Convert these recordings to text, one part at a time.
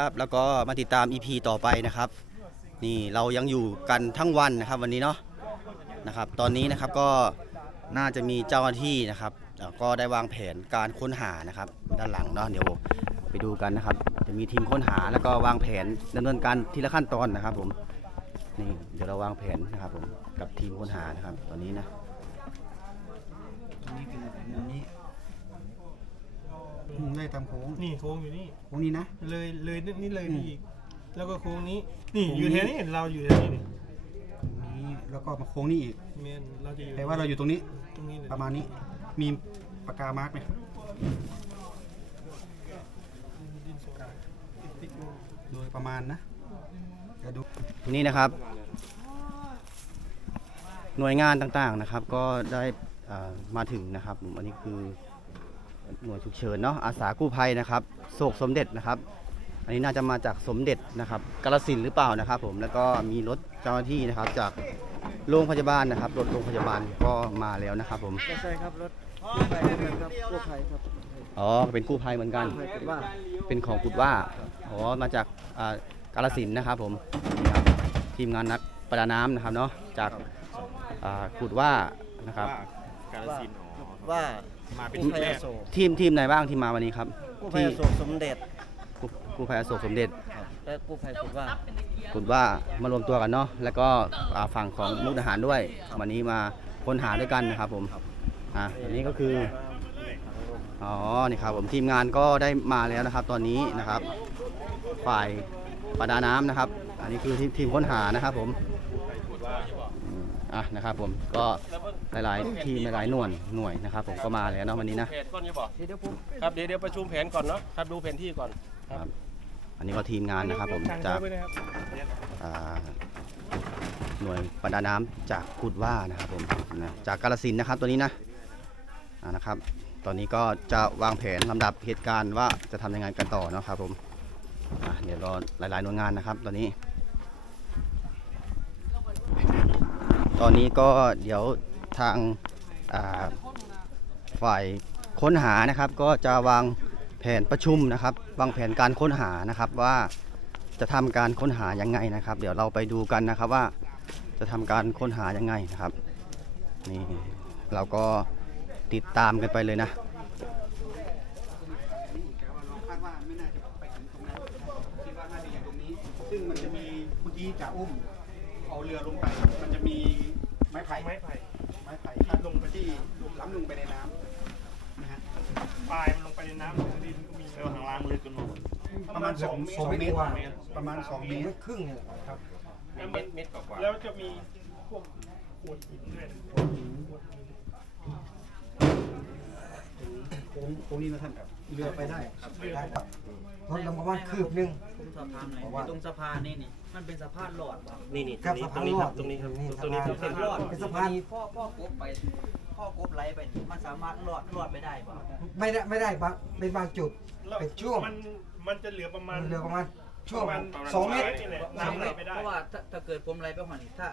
ครับแล้วก็มาติดตาม EP ต่อไปนะครับ นี่เรายังอยู่กันทั้งวันนะครับวันนี้เนาะนะครับ ตอนนี้นะครับก็น่าจะมีเจ้าหน้าที่นะครับก็ได้วางแผนการค้นหานะครับ ด้านหลังเนาะเดี๋ยวไปดูกันนะครับ จะมีทีมค้นหาแล้วก็วางแผนดำเนินการทีละขั้นตอนนะครับผมนี่เดี๋ยวเราวางแผนนะครับผมกับทีมค้นหานะครับตอนนี้นะ ตรงนี้คือมุมนี้ มุมไล่ตามโค้งนี่โค้งอยู่นี่ โค้งนี้นะ เลยเลยนี่นี่เลยอืมนี่อีก แล้วก็โค้งนี้ นี่โค้งอยู่นี้แถวนี้เราอยู่แถวนี้นี่ตรงนี้แล้วก็มาโค้งนี้อีกเมนเราจะอยู่แปลว่าเราอยู่ตรงนี้ ตรงนี้เลยประมาณนี้ มีปากกามาร์กไหมดินสกายติ๊กๆนู่นโดยประมาณนะเดี๋ยวดู นี่นะครับ หน่วยงานต่างๆนะครับ ก็ได้อ่ามาถึงนะครับผมอันนี้คือ หน่วยฉุกเฉินเนาะอาสากู้ภัยนะครับโศกสมเด็จนะครับ อันนี้น่าจะมาจากสมเด็จนะครับกาลสินธุ์หรือเปล่านะครับ ผมแล้วก็มีรถเจ้าหน้าที่นะครับ จากโรงพยาบาลนะครับรถโรงพยาบาลก็มาแล้วนะครับ ผมใช่ครับรถกู้ภัยเหมือนกันครับกู้ภัยครับอ๋อเป็นกู้ภัยเหมือนกัน กู้ภัยเป็นว่าเป็นของกุดว่าอ๋อมาจากอ่ากาลสินธุ์นะครับผมนี่ครับทีมงานนักประดาน้ำนะครับเนาะจากอ่ากุดว่านะครับ การสินธุ์อ๋อว่า มาเป็นกู้ชุดภัยแรอกโศกทีมทีมไหนบ้างที่มาวันนี้ครับกู้ภัยที่อโศกสมเด็จกู้กู้ภัยอโศกสมเด็จครับและกู้ภัยคุณว่ากุดว่ามารวมตัวกันเนาะแล้วก็อ่าฝั่งของมุกดาหารด้วย วันนี้มาค้นหาด้วยกันนะครับผมอะอันนี้ก็คืออ๋อนี่ครับผมทีมงานก็ได้มาแล้วนะครับ ตอนนี้นะครับ ฝ่ายประดาน้ำนะครับ อันนี้คือทีมทีมค้นหานะครับผม อืมอะนะครับผมก็หลายๆทีมหลายๆหน่วยหน่วยนะครับผมก็มาแล้วเนาะวันนี้นะแผนก่อนจะบอกเดี๋ยวผมครับเดี๋ยวเดี๋ยวประชุมแผนก่อนเนาะครับดูแผนที่ก่อนครับ อันนี้ก็ทีมงานนะครับผมทางจากเข้าไปนะครับอ่าหน่วยประดาน้ำจากกุดว่านะครับผมนะจากกาลสินธุ์นะครับตัวนี้นะอ่านะครับ ตอนนี้ก็จะวางแผนลำดับเหตุการณ์ว่าจะทำยังไงกันต่อเนาะครับผมอะเดี๋ยวรอหลายๆหน่วยงานนะครับ ตอนนี้ ตอนนี้ก็เดี๋ยวทางาฝ่ายค้นหานะครับ ก็จะวางแผนประชุมนะครับ วางแผนการค้นหานะครับว่าจะทำการค้นหายังไงนะครับ เดี๋ยวเราไปดูกันนะครับว่าจะทำการค้นหายังไงนะครับนี่เราก็ติดตามกันไปเลยนะซึ่งมันจะมีเมื่อกี้จ่าอุ้มเอาเรือลงไปมันจะมี ไม้ไผ่ไม้ไผ่ไม้ไผ่ที่ลงไปที่ล้ำลงไปในน้ำนะฮะปลายมันลงไปในน้ำดินก็มีเรื่องข้างล่างลึกกันหมดประมาณสองสองเมตรประมาณสองเมตรครึ่งเนี่ยครับเม็ดเม็ดกว่าแล้วจะมีพวกขวดหินด้วยนะขวดหินโค้งโค้งนี้นะท่านครับเรือไปได้ครับไปได้ครับรถลงประมาณคืบหนึงผมสอบถามหน่อยเพราะว่าตรงสะพานนี่นี่ มันเป็นสะพานหลอดป่ะนี่นี่ตครรับงนี้สะตรพานงนี้ลคอรัดบตรงนี้ครับนี่ตรงนี้สะพานเส้นรอดเป็นสะพานมีพ่อพ่อกบไปพ่อกบไหลไปนี่มันสามารถรอดรอดไปได้ป่ะไม่ได้ไม่ได้บางเป็นบางจุดเป็นช่วงมันมันจะเหลือประมาณเรือประมาณช่วงประมาณสองเมตรนี่แหละสามน้ำไหเมลตรไปได้เพราะว่าถ้าถ้าเกิดผมไหลไปหันถ้า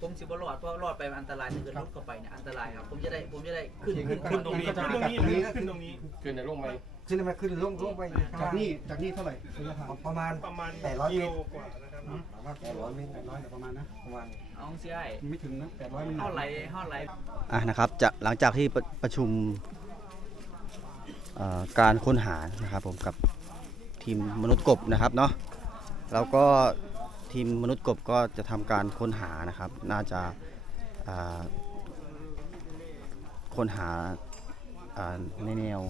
ผมสิบรอดเพราะรอดไปมันอันตรายถ้าเกิดรถเข้าไปเนี่ยอันตรายครับผมจะได้ผมจะได้ขึ้นขึ้นขึ้นตรงนี้ขึ้นตรงนี้เลยขึ้นตรงนี้ขึ้นในร่มไปขึ้นมาขึ้นลงลงไปข้างจากล่างนี่จากนี่เท่าไหร่ระยะทางประมาณประมาณแปดร้อยกิเมโลตรกว่านะครับประมาณแปดร้อยเมตรแปดร้อยประมาณนะประมาณเอาเสียไอ้ไม่ถึงนะแปดร้อยมันหนัเท่ากไหลเท่าไหลอะนะครับจะหลังจากที่ประประชุมเอ่อการค้นหานะครับผมกับทีมมนุษย์กบนะครับเนาะแล้วก็ ทีมมนุษย์กบก็จะทำการค้นหานะครับ น่าจะาค้นหาาในแนว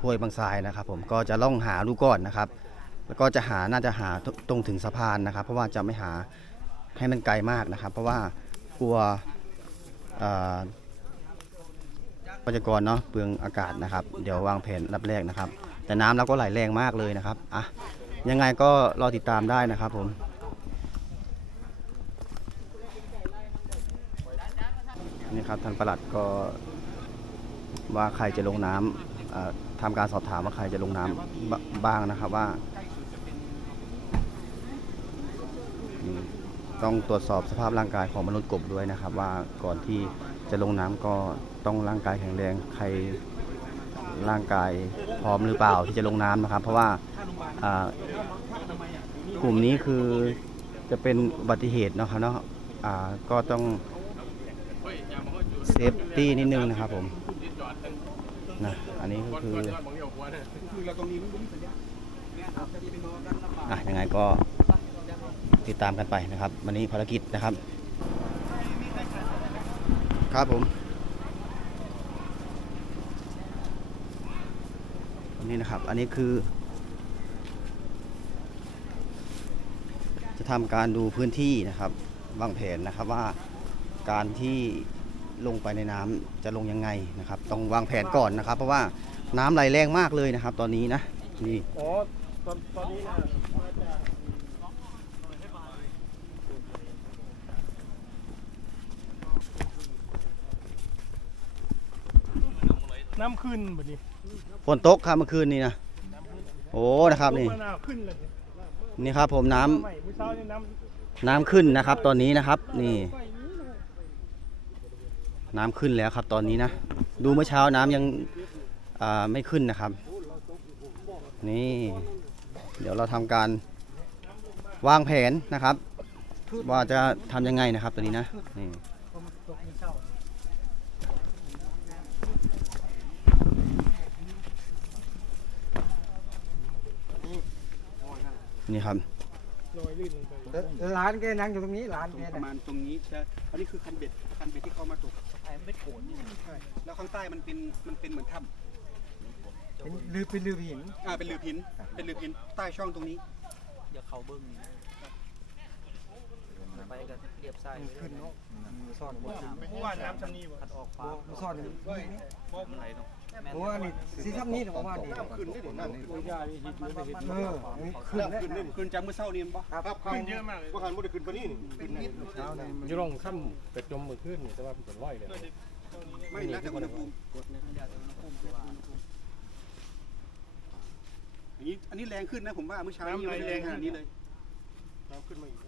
ห้วยบางทรายนะครับ ผมก็จะล่องหาดูก่อนนะครับ แล้วก็จะหาน่าจะหาตรงถึงสะพานนะครับ เพราะว่าจะไม่หาให้มันไกลมากนะครับ เพราะว่ากลัวประชากรเนาะเปลืองอากาศนะครับ เดี๋ยววางแผนอันดับแรกนะครับ แต่น้ำเราก็ไหลแรงมากเลยนะครับอะยังไงก็รอติดตามได้นะครับผมนี่ครับท่านประหลัดก็ว่าใครจะลงน้ำทำการสอบถามว่าใครจะลงน้ำบบ้างนะครับว่า ต้องตรวจสอบสภาพร่างกายของมนุษย์กบด้วยนะครับ ว่าก่อนที่จะลงน้ำก็ต้องร่างกายแข็งแรงใคร ร่างกายพร้อมหรือเปล่าที่จะลงน้ำนะครับ เพราะว่ากลุ่มนี้คือจะเป็นอุบัติเหตุนะครับเนาะก็ต้องเซฟตี้นิดนึงนะครับผมนะอันนี้ก็คืออะยังไงก็ติดตามกันไปนะครับ วันนี้ภารกิจนะครับ ครับผม นี้นะครับ อันนี้คือ จะทำการดูพื้นที่นะครับวางแผนนะครับว่าการที่ลงไปในน้ำจะลงยังไงนะครับ ต้องวางแผนก่อนนะครับ เพราะว่าน้ำไหลแรงมากเลยนะครับ ตอนนี้นะนี่อ๋อตอนตอนนี้นะน้ำขึ้นแบบนี้ ฝนตกครับเมื่อคืนนี้นะโอ้นะครับนี่นี่ครับ ผมน้ำใหม่เมื่อเช้านี่น้ำน้ำขึ้นนะครับ ตอนนี้นะครับ นี่ น้ำขึ้นแล้วครับ ตอนนี้นะดูเมื่อเช้าน้ำยังอ่าไม่ขึ้นนะครับ นี่ เดี๋ยวเราทำการวางแผนนะครับ ว่าจะทำยังไงนะครับตอนนี้นะนี่ นี่ครับลอยลื่นลงไปร้านแกนั่งอยู่ตรงนี้ร้านตรแกงประนะมาณตรงนี้จะอันนี้คือคันเบ็ดคันเบ็ดที่เขามาตกไอ้มันเป็นโขนนี่ใช่แล้วข้างใต้มันเป็นมันเป็นเหมือนถ้เป็นลือเป็นลือหินำอ่าเป็นลือพินเป็นลือพินใต้ช่องตรงนี้อย่าเข้าเบิ้งนี่ไปกันเรียบไส้ขึ้นเนาะซ่อนหัวน้ำเพราะว่าน้ำชำนีบ่คัดออกฟ้าซ่อนอยู่ ไหลเนาะ เพราะว่านี่สีทับนี้ผมว่านี่ขึ้นได้หรือน้ำขึ้นเออขึ้นแล้วขึ้นได้ขึ้นจากเมื่อเช้านี่มั้งครับขึ้นเยอะมากเลยว่าหันบ่ได้ขึ้นปนนี้นี่ขึ้นอยู่ลงค่ำเป็ดจมมือขึ้นนี่แต่ว่าเป็นร้อยเลยไม่แล้วแต่อุณหภูมิอันนี้อันนี้แรงขึ้นนะผมว่าเมื่อเช้านี้ไม่แรงขนาดนี้เลยน้ำขึ้นมาอีก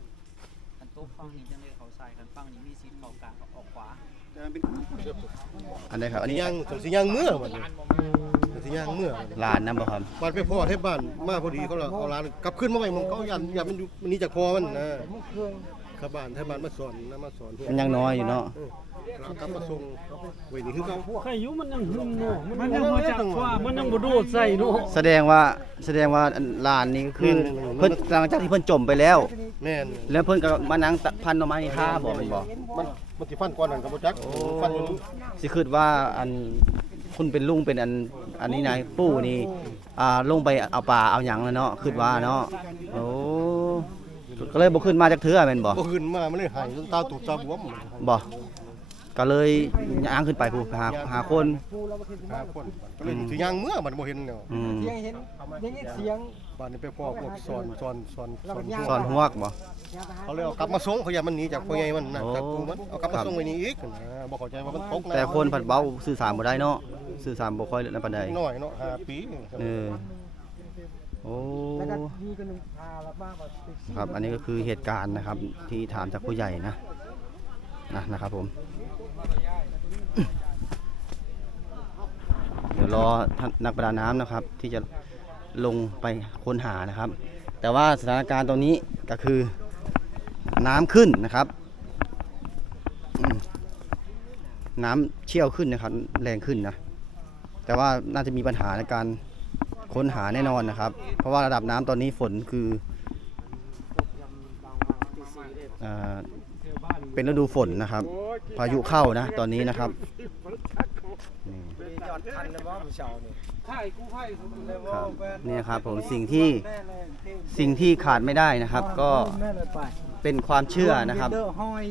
คันต๊ะฟังนี่จังเลยเขาใส่คันฟังนี่มีซีนเขากลางออกขวา แต่มันเป็นอันนี้ครับ อันนี้ย่างถึงสิย่างเมื่อบัดนี้สิย่างเมื่อลานน้ำบ่ครับบ้านไปพ่อที่บ้านมาพอดีเขาเลยเอาร้านกลับขึ้นมาไว้มองเขายันอย่ามันอยู่มันหนี้จากพ่อมันนะข้าบ้านที่บ้านมาสอนนะมาสอนมันยังน้อยอยู่เนาะ เออเรากลับมาส่งไว้นี่คือเขาใครอยู่มันยังหึมเนาะมันยังมาจากฟ้ามันยังบ่โดดใส่เนาะแสดงว่าแสดงว่าลานนี้คือเพิ่นหลังจากที่เพิ่นจมไปแล้ว แม่นแล้วเพิ่นก็มานั่งตะพันหน่อไม้นี่ท่าบ่แม่นบ่มัน มันสิฟันก่อนนั่นก็บ่จักฟันอยู่นี่สิคิดว่าอันคุณเป็นลุงเป็นอันอันนี้นายปู่นี่อ่าลงไปเอาปลาเอาหยังแล้วเนาะคิดว่าเนาะโอ้ก็เลยบ่ขึ้นมาจากเทื่อแม่นบ่บ่ขึ้นมามันเลยหายจนตาตูบตาบวมบ่ก็เลยย่างขึ้นไปผู้หาหาคนหาคนก็เลยสิย่างเมื่อมันบ่เห็นเนาะอืม เสียงเห็นอย่างนี้เสียง บ้านนี้ไปพ่อพวกสอนสอนสอนสอนสอนหวกบ่เขาเลยเอากลับมาส่งเขาอย่ามันหนีจากพ่อใหญ่มันนะโอ้จากกูมันเอากลับมาครับส่งไว้นี่อีกนะบ่เข้าใจว่ามันตกนะแต่คนผัดเบาสื่อสารบ่ได้เนาะสื่อสารบ่ค่อยแล้วปานใดน้อยเนาะห้าปีเออโอ้แล้วก็มีกันพาละบ้าแบบครับอันนี้ก็คือเหตุการณ์นะครับ ที่ถามจากผู้ใหญ่นะนะนะครับผม เดี๋ยวรอท่านนักประดาน้ำนะครับ ที่จะ ลงไปค้นหานะครับ แต่ว่าสถานการณ์ตรงนี้ก็คือน้ำขึ้นนะครับ น้ำเชี่ยวขึ้นนะครับ แรงขึ้นนะแต่ว่าน่าจะมีปัญหาในการค้นหาแน่นอนนะครับ เพราะว่าระดับน้ำตอนนี้ฝนคืออเป็นฤดูฝนนะครับ พายุเข้านะตอนนี้นะครับนี่ จอดทันเลยว่าเช้านี่ครับนี่ครับผมสิ่งที่สิ่งที่ขาดไม่ได้นะครับ ก็แม่เลยไปเป็นความเชื่อนะครับ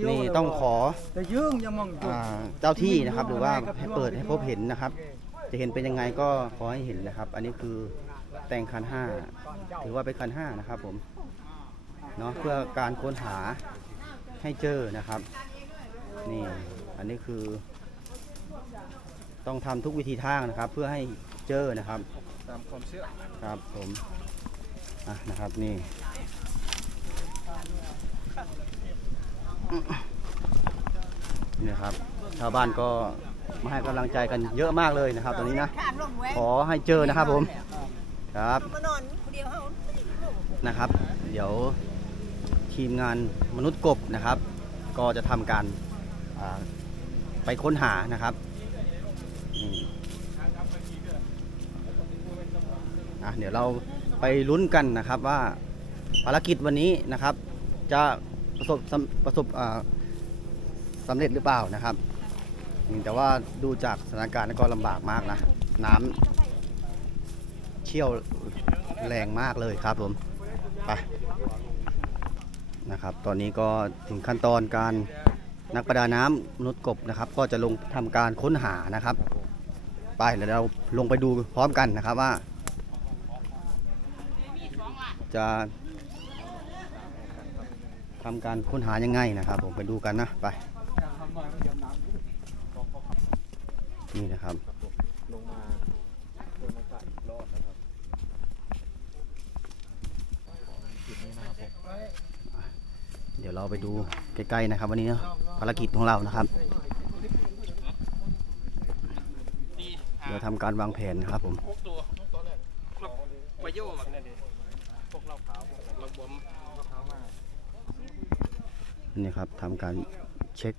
นี่ต้องขอแต่ยืงยังมองอ่าเจ้าที่นะครับ หรือว่าให้เปิดให้พบเห็นนะครับ จะเห็นเป็นยังไงก็ขอให้เห็นนะครับ อันนี้คือแต่งคันห้าถือว่าเป็นคันห้านะครับผมเนาะเพื่อการค้นหาให้เจอนะครับ นี่อันนี้คือ ต้องทำทุกวิธีทางนะครับ เพื่อให้เจอนะครับ ตามความเชื่อครับผมอะนะครับนี่นี่นะครับ ชาวบ้านก็มาให้กำลังใจกันเยอะมากเลยนะครับตอนนี้นะ ขอให้เจอนะครับผมครับมานอนคนเดียวเฮานะครับ เดี๋ยวทีมงานมนุษย์กบนะครับ ก็จะทำการอ่าไปค้นหานะครับนี่ อะเดี๋ยวเราไปลุ้นกันนะครับว่าภารกิจวันนี้นะครับ จะประสบสำประสบอ่าสำเร็จหรือเปล่านะครับแต่ว่าดูจากสถานการณ์ก็ลำบากมากนะ น้ำเชี่ยวแรงมากเลยครับผมไปนะครับ ตอนนี้ก็ถึงขั้นตอนการนักประดาน้ำมนุษย์กบนะครับ ก็จะลงทำการค้นหานะครับ ไปเดี๋ยวเราลงไปดูพร้อมกันนะครับว่า จะทำการค้นหายังไงนะครับ ผมไปดูกันนะไป นี่นะครับลงมาโดนอากาศรอบนะครับจุดนี้นะครับผมเดี๋ยวเราไปดูใกล้ๆนะครับ วันนี้เนาะภารกิจของเรานะครับ เดี๋ยวทำการวางแผนนะครับผมไปโย่แบบนี้ดิพวกเราขาวพวกเราบวมนี่ครับทำการเช็ค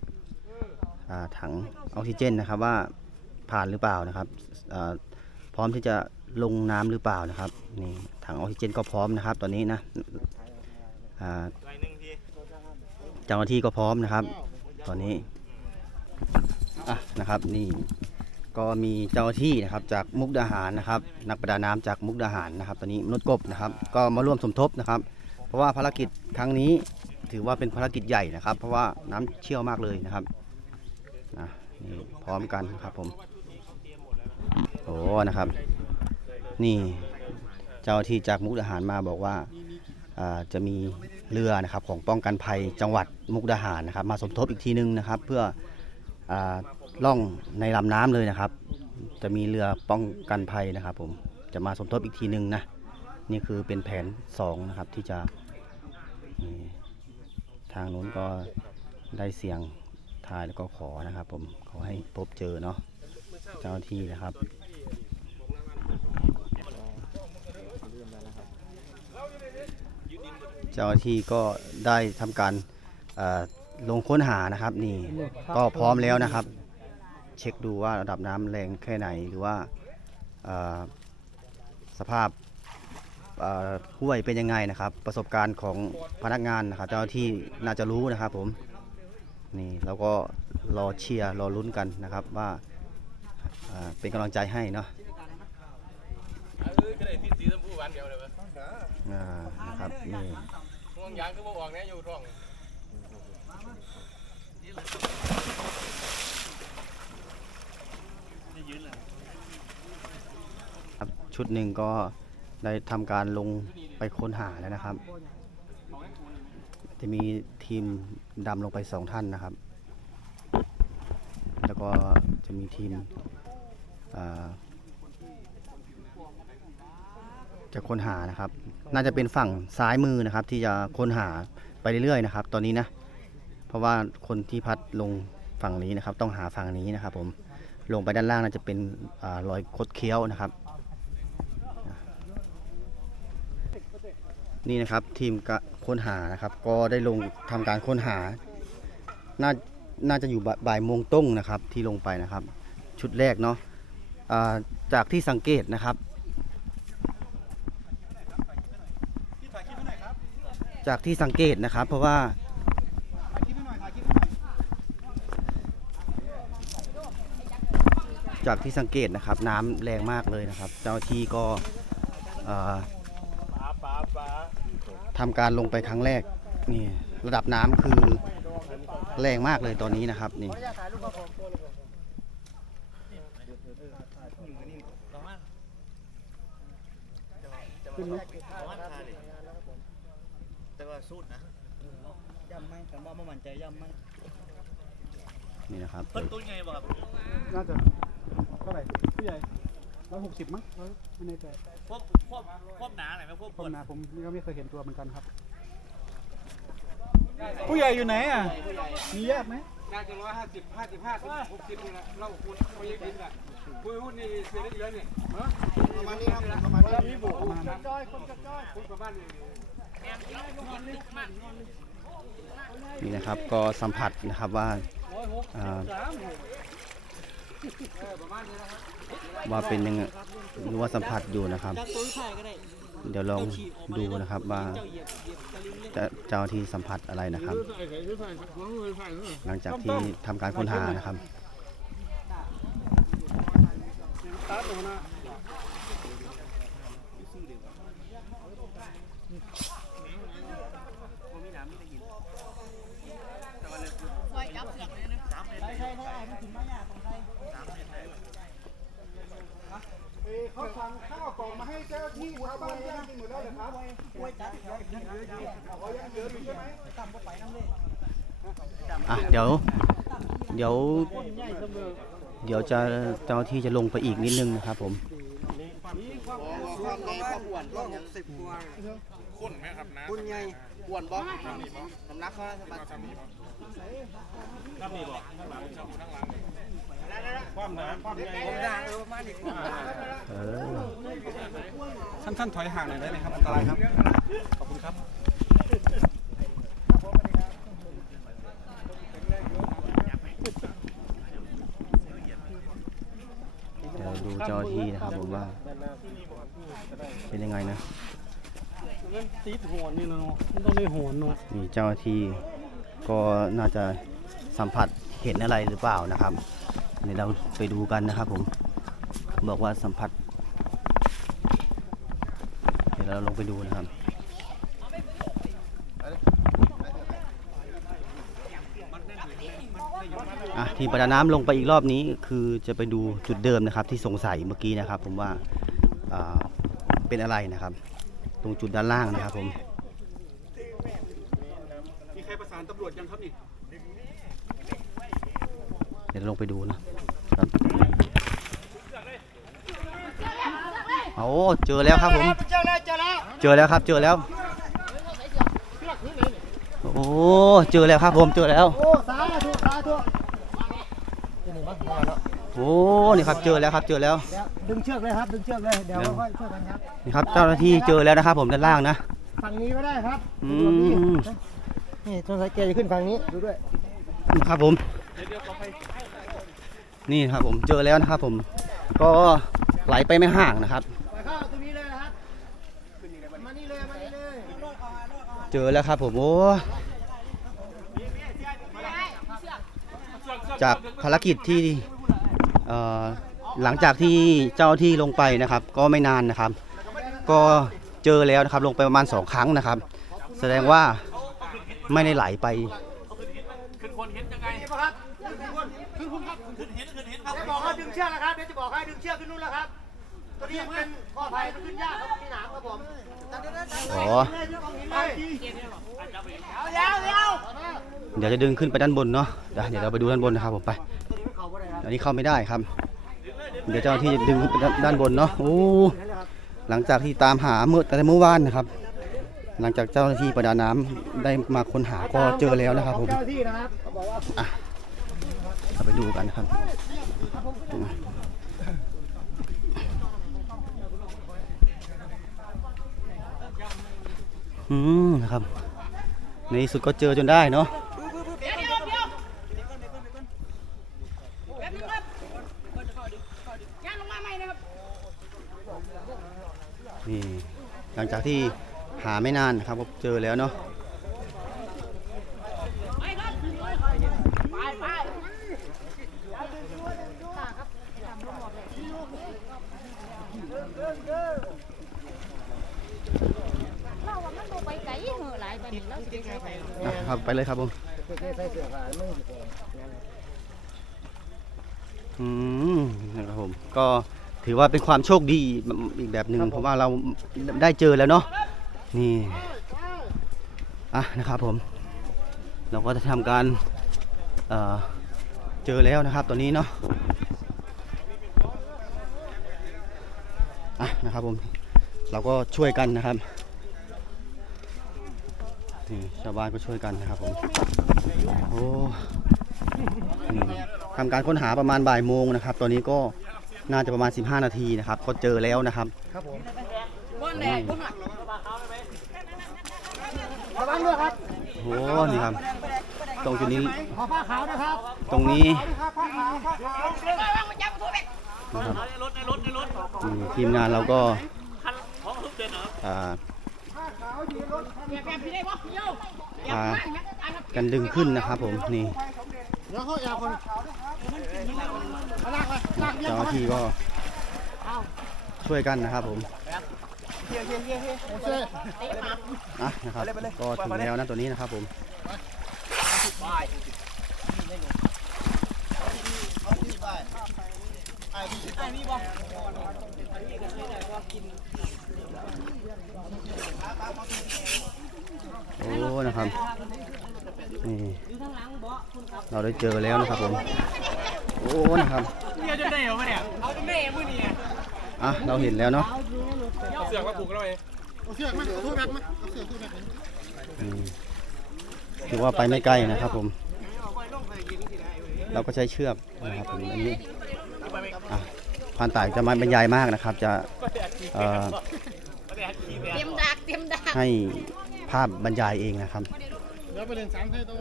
ถังออกซิเจนนะครับว่าผ่านหรือเปล่านะครับพร้อมที่จะลงน้ำหรือเปล่านะครับนี่ถังออกซิเจนก็พร้อมนะครับ ตอนนี้นะเจ้าหน้าที่ก็พร้อมนะครับ ตอนนี้อะนะครับนี่ ก็มีเจ้าที่นะครับจากมุกดาหารนะครับ นักประดาน้ำจากมุกดาหารนะครับ ตอนนี้มนุษย์กบนะครับ ก็มาร่วมสมทบนะครับ เพราะว่าภารกิจครั้งนี้ถือว่าเป็นภารกิจใหญ่นะครับ เพราะว่าน้ำเชี่ยวมากเลยนะครับนะนี่พร้อมกันครับผมโอ้นะครับ นี่เจ้าที่จากมุกดาหารมาบอกว่าจะมีเรือนะครับของป้องกันภัยจังหวัดมุกดาหารนะครับ มาสมทบอีกทีนึงนะครับ เพื่ออ ล่องในลำน้ำเลยนะครับ จะมีเรือป้องกันภัยนะครับ ผมจะมาสมทบอีกทีนึงนะนี่คือเป็นแผนสองนะครับที่จะทางนู้นก็ได้เสียงทายแล้วก็ขอนะครับ ผมขอให้พบเจอเนาะเจ้าที่นะครับเจ้าหน้าที่ก็ได้ทำการลงค้นหานะครับนี่ก็พร้อมแล้วนะครับ เช็คดูว่าระดับน้ำแรงแค่ไหนหรือว่าสภาพห้วยเป็นยังไงนะครับ ประสบการณ์ของพนักงานนะครับเจ้าหน้าที่น่าจะรู้นะครับผมนี่เราก็รอเชียร์รอลุ้นกันนะครับว่าเป็นกำลังใจให้เนาะนะครับนี่ห่วงยางก็บ่ออกแน่อยู่ท้อง ครับชุดหนึ่งก็ได้ทำการลงไปค้นหาแล้วนะครับ จะมีทีมดำลงไปสองท่านนะครับ แล้วก็จะมีทีมจะค้นหานะครับ น่าจะเป็นฝั่งซ้ายมือนะครับ ที่จะค้นหาไปเรื่อยๆนะครับ ตอนนี้นะ เพราะว่าคนที่พัดลงฝั่งนี้นะครับ ต้องหาฝั่งนี้นะครับผม ลงไปด้านล่างน่าจะเป็นอรอยคดเคี้ยวนะครับ นี่นะครับทีมค้นหานะครับ ก็ได้ลงทำการค้นหา น่าน่าจะอยู่บ่ายโมงต้งนะครับที่ลงไปนะครับ ชุดแรกเนาะจากที่สังเกตนะครับจากที่สังเกตนะครับ เพราะว่า ถ่ายคลิปให้หน่อยถ่ายคลิปให้หน่อย จากที่สังเกตนะครับ น้ำแรงมากเลยนะครับ เจ้าหน้าที่ก็เอ่อป๋าป๋าป๋าทำการลงไปครั้งแรกนี่ระดับน้ำคือแรงมากเลยตอนนี้นะครับนี่ย่ำไหมแต่ว่าไม่มั่นใจย่ำไหมนี่นะครับ เพิ่นตัวใหญ่บ่ครับน่าจะ เท่าไหร่ผู้ใหญ่ร้อยหกสิบมั้งร้อยไม่แน่ใจควบควบควบหนาหน่อยไหมควบคปวดนนะผมนี่ก็ไม่เคยเห็นตัวเหมือนกันครับ ผู้ใหญ่อยู่ไหนอะ มีญาติไหมไปน่าจะร้อยห้าสิบห้าสิบห้าสิบหกสิบนี่แหละเราคุณเขายังกินอะคุยหุ้นนี่เสียได้เยอะเนี่ยประมาณนี้ครับประมาณนี้บุกประมาณนั้นคุณประมาณนี้ นี่นะครับก็สัมผัสนะครับว่าอ่า ว่าเป็นยังไงหรือว่าสัมผัสอยู่นะครับ เดี๋ยวลองดูนะครับว่าจะเจ้าที่สัมผัสอะไรนะครับ หลังจากที่ทำการค้นหานะครับ เขาสั่งข้าวกล่องมาให้เจ้าที่ชาวบ้านย่าง กินหมดแล้วเหรอครับเขายังเหลืออยู่ใช่ไหมอะเดี๋ยว เดี๋ยว เดี๋ยวจะเจ้าที่จะลงไปอี กนิดนึงนะครับผมเออท่านท่านถอยห่างหน่อยได้ไหมครับอันตรายครับ ขอบคุณครับ เดี๋ยวดูเจ้าที่นะครับผมว่า เป็นยังไงนะติดหัวนี่เนาะมันต้องได้หัวเนาะนี่เจ้าหน้าที่ก็น่าจะสัมผัส เห็นอะไรหรือเปล่านะครับเดี๋ยวเราไปดูกันนะครับผมบอกว่าสัมผัส เดี๋ยวเราลงไปดูนะครับทีมประดาน้ำลงไปอีกรอบนี้คือจะไปดูจุดเดิมนะครับ ที่สงสัยเมื่อกี้นะครับ ผมว่าาเป็นอะไรนะครับ ตรงจุดด้านล่างนะครับผมมีใครประสานตำรวจยังครับนี่ ดี๋ยวลงไปดูนะครับโอ้เจอแล้วครับผม เจอแล้วเจอแล้วเจอแล้วครับ เจอแล้ว โอ้เจอแล้วครับผมเจอแล้ว โอ้สาธุสาธุโอ้นี่ครับเจอแล้วครับเจอแล้วเดี๋ยวดึงเชือกเลยครับดึงเชือกเลยเดี๋ยวเราค่อยช่วยกันครับนี่ครับเจ้าหน้าที่เจอแล้วนะครับผมด้านล่างนะฝั่งนี้ก็ได้ครับอืดูนี่มนี่ต้องสังเกตจะขึ้นฝั่งนี้ดูด้วยนะครับผม นี่ครับผมเจอแล้วนะครับผมก็ไหลไปไม่ห่างนะครับ เจอแล้วครับผมโอ้จากภารกิจที่หลังจากที่เจ้าที่ลงไปนะครับ ก็ไม่นานนะครับ ก็เจอแล้วนะครับ ลงไปประมาณสองครั้งนะครับ แสดงว่าไม่ได้ไหลไปขึ้นคนเห็นยังไง จะบอกให้ดึงเชือกนะครับเดี๋ยวจะบอกให้ดึงเชือกขึ้นนู่นแล้วครับ ตัวนี้เป็นข้อภัยมันขึ้นยากครับมีหนามครับผมอ๋อเลยที่กองหินเลยเดี๋ยวจะดึงขึ้นไปด้านบนเนาะเดี๋ยวเดี๋ยวเราไปดูด้านบนนะครับผมไปตัวนี้ไม่เข่าบ่ได้ครับอันนี้เข้าไม่ได้ครับ เดี๋ยวเจ้าหน้าที่จะดึงขึ้นไปด้านบนเนาะโอ้หลังจากที่ตามหาเมื่อแต่เมื่อวานนะครับ หลังจากเจ้าหน้าที่ประดาน้ำได้มาค้นหาก็เจอแล้วนะครับผมเจ้าหน้าที่นะครับ เราไปดูกันนะครับอืมนะครับ ในที่สุดก็เจอจนได้เนาะนี่หลังจากที่หาไม่นานนะครับก็เจอแล้วเนาะ เราว่ามันบ่ไปไกลเหอะหลายปานนี้เราสิไปไกล อะ ครับไปเลยครับผมใส่ใส่เสื้อผ้าไม่มีแผลอืมนะครับผมก็ถือว่าเป็นความโชคดีอีกแบบหนึ่งเพราะว่าเราได้เจอแล้วเนาะนี่อะนะครับผม เราก็จะทำการเอ่อเจอแล้วนะครับตอนนี้เนาะอะนะครับผมเราก็ช่วยกันนะครับ นี่ชาวบ้านก็ช่วยกันนะครับผม โอ้นี่ทำการค้นหาประมาณบ่ายโมงนะครับ ตอนนี้ก็น่าจะประมาณ 15 นาทีนะครับ ก็เจอแล้วนะครับ ครับผมอืมโอ้โหนี่ครับ ตรงจุดนี้ ขอผ้าขาวนะครับตรงนี้ครับผ้าขาวผ้าขาวนะครับอืมทีมงานเราก็อ่า พากันดึงขึ้นนะครับผมนี่เจ้าหน้าที่ก็ช่วยกันนะครับผมอะนะครับก็ถึงแล้วนะตัวนี้นะครับผม โอ้นะครับนี่เราได้เจอแล้วนะครับผมโอ้นะครับเนี่ยจะได้เหรอเนี่ยเอาจะได้มือนี่อะเราเห็นแล้วเนาะเสือกมาผูกกันเลยเอาเสือกมาเอาถ้วยแบกมาเอาเสือกถ้วยแบกมาอืมถือว่าไปไม่ใกล้นะครับผม เราก็ใช้เชือกนะครับผมอันนี้อะพรานต่ายจะมาบรรยายมากนะครับ จะ ให้ภาพบรรยายเองนะครับเดี๋ยวไปเล่นสามไทยตัว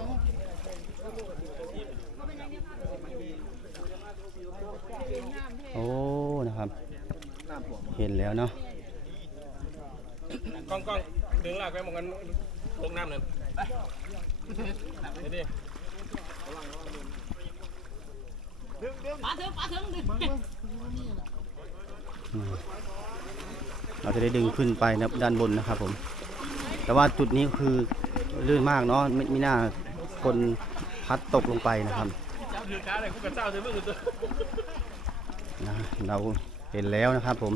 โอ้นะครับ เห็นแล้วเนาะกล้องกล้องดึงลากไปมองกันลงน้ำเลยนี่ดิอืมเราจะได้ดึงขึ้นไปนะด้านบนนะครับผม แต่ว่าจุดนี้คือลื่นมากเนาะไม่ไม่น่าคนพัดตกลงไปนะครับเราถือมือตัวนะเราเห็นแล้วนะครับผม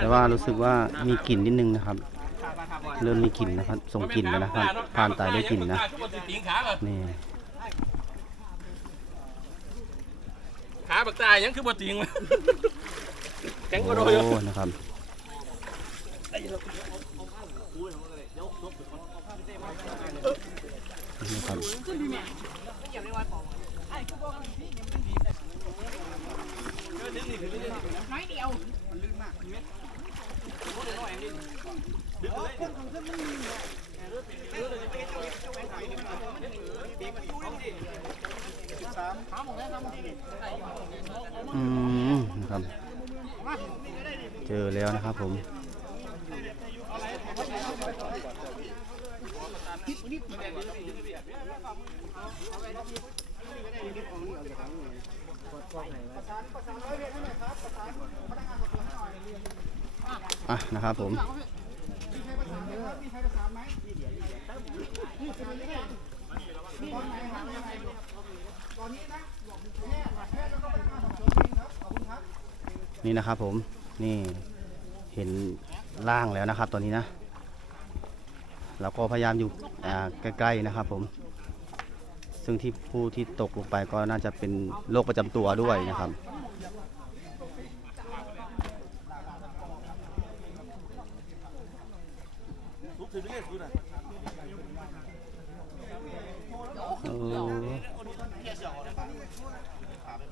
แต่ว่ารู้สึกว่ามีกลิ่นนิดนึงนะครับ เริ่มมีกลิ่นนะครับ ส่งกลิ่นแล้วนะครับผ่านตายได้กลิ่นนะขาก่ ขาบักตายยังคือบ่จริงแข็งกว่าโดยโอ้นะครับนะครับ อืมครับ เจอแล้วนะครับผมอะนะครับผม นี่นะครับผมนี่เห็นร่างแล้วนะครับตอนนี้นะ เราก็พยายามอยู่ใกล้ๆนะครับผม ซึ่งที่ผู้ที่ตกลงไปก็น่าจะเป็นโรคประจำตัวด้วยนะครับเออโอ้นะครับมัน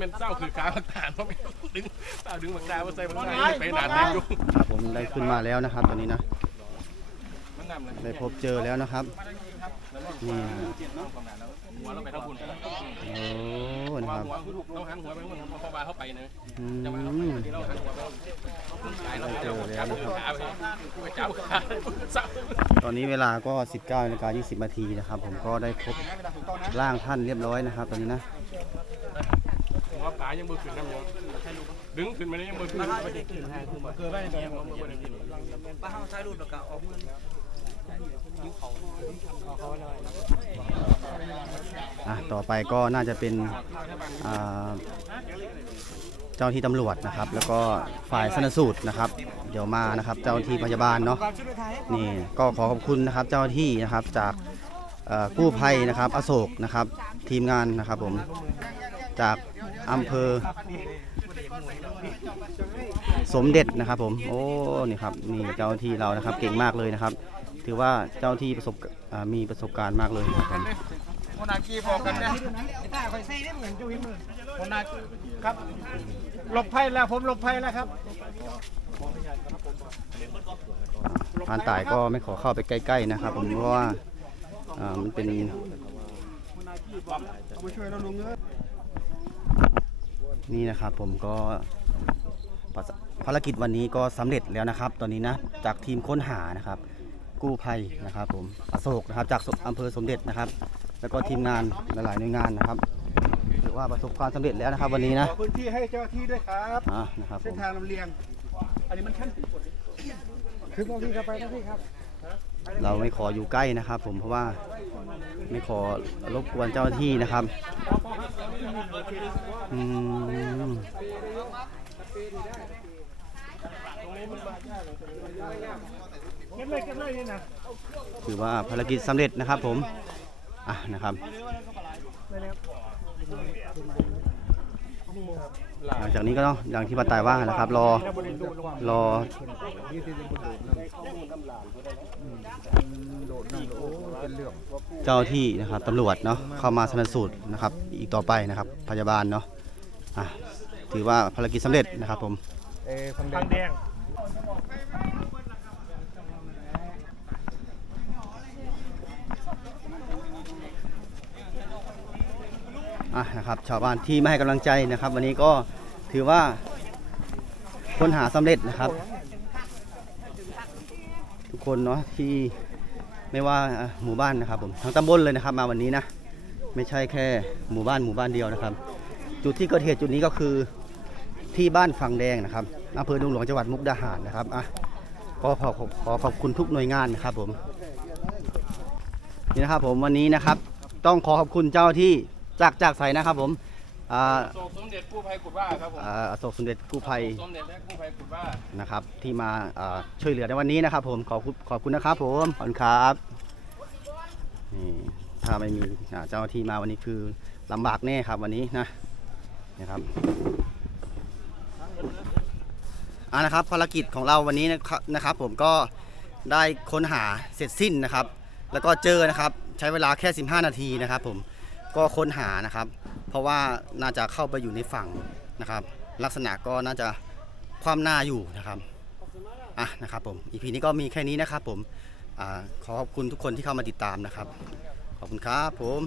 เป็นเจ้าคือขาบักตาเพราะดึงเจ้าดึงบักตามาใส่บักตาไปหนาแดงอยู่ครับผมได้ขึ้นมาแล้วนะครับตอนนี้นะ ได้พบเจอแล้วนะครับนี่นะหัวเราไปทั้งคุณโอ้นะหัวครับหัวเราหันหัวไปมันพอบาเข้าไปนะอืมจะมาเอาไปที่เราหันหัวไปตายเราเจอแล้วนะครับขาไปเจ้าตอนนี้เวลาก็ 19นาฬิกา20นาทีนะครับ ผมก็ได้พบร่างท่านเรียบร้อยนะครับ ตอนนี้นะ ยังมือขึ้นน้ำยังดึงขึ้นมาเนี่ยยังมือขึ้นเกิดได้ไงป้าเฮาถ่ายรูปแล้วก็ออกมืออะต่อไปก็น่าจะเป็นอ่าเจ้าหน้าที่ตำรวจนะครับ แล้วก็ฝ่ายสนสูตรนะครับ เดี๋ยวมานะครับ เจ้าหน้าที่พยาบาลเนาะนี่ก็ขอขอบคุณนะครับ เจ้าหน้าที่นะครับจากเอ่อกู้ภัยนะครับ อโศกนะครับ ทีมงานนะครับผม จากอำเภอ สมเด็จนะครับผม โอ้ นี่ครับ นี่เจ้าหน้าที่เรานะครับ เก่งมากเลยนะครับ ถือว่าเจ้าหน้าที่ประสบอ่ามีประสบการณ์มากเลยครับผมคนอากีบอกกันนะคนอาครับหลบภัยแล้วผมหลบภัยแล้วครับพรานต่ายก็ไม่ขอเข้าไปใกล้ ๆ นะครับผมเพราะว่าอ่ามันเป็น เอามาช่วยเราลุงเอ้ย นี่นะครับผมก็ภารกิจวันนี้ก็สำเร็จแล้วนะครับ ตอนนี้นะจากทีมค้นหานะครับ กู้ภัยนะครับ ผมอโศกนะครับ จากอำเภอสมเด็จนะครับ แล้วก็ทีมงานหลายๆหน่วยงานนะครับถือว่าประสบความสำเร็จแล้วนะครับ วันนี้นะขอพื้นที่ให้เจ้าหน้าที่ด้วยครับอ่านะครับผเส้นมทางลำเลียง อันนี้มันขั้นขึ้นมาพี่ครับไปนะพี่ครับ เราไม่ขออยู่ใกล้นะครับ ผมเพราะว่าไม่ขอรบกวนเจ้าหน้าที่นะครับอืมถือว่าภารกิจสำเร็จนะครับผม อะนะครับ หลังจากนี้ก็ต้องอย่างที่ป้าตายว่านะครับ รอรอเจ้าที่นะครับตำรวจเนาะเข้ามาชนสูตรนะครับ อีกต่อไปนะครับ พยาบาลเนาะะถือว่าภารกิจสำเร็จนะครับผมทางแดง อะนะครับชาวบ้านที่มาให้กำลังใจนะครับ วันนี้ก็ถือว่าค้นหาสำเร็จนะครับ ทุกคนเนาะที่ไม่ว่าหมู่บ้านนะครับผมทั้งตำบลเลยนะครับ มาวันนี้นะไม่ใช่แค่หมู่บ้านหมู่บ้านเดียวนะครับ จุดที่เกิดเหตุจุดนี้ก็คือที่บ้านฝั่งแดงนะครับอำเภอดงหลวงจังหวัดมุกดาหารนะครับอะก็ขอขอขอขอบคุณทุกหน่วยงานนะครับผมนี่นะครับผมวันนี้นะครับ ต้องขอขอบคุณเจ้าที่ จากจากไสนะครับผมอ่าโศกสมเด็จกู้ภัยกุดว่าครับผมอ่าอโศกสมเด็จกู้ภัยสมเด็จและกู้ภัยกุดว่านะครับที่มาอ่าช่วยเหลือในวันนี้นะครับ ผมขอบคุณขอบคุณนะครับผมขอบคุณครับนี่ถ้าไม่มีอ่าเจ้าหน้าที่มาวันนี้คือลำบากแน่ครับวันนี้นะนะครับอ่านะครับภารกิจของเราวันนี้นะครับนะครับ ผมก็ได้ค้นหาเสร็จสิ้นนะครับ แล้วก็เจอนะครับ ใช้เวลาแค่ 15 นาทีนะครับ ผม ก็ค้นหานะครับ เพราะว่าน่าจะเข้าไปอยู่ในฝั่งนะครับ ลักษณะก็น่าจะความหน้าอยู่นะครับอะนะครับผมอีพีนี้ก็มีแค่นี้นะครับผมอขอขอบคุณทุกคนที่เข้ามาติดตามนะครับ ขอบคุณครับผม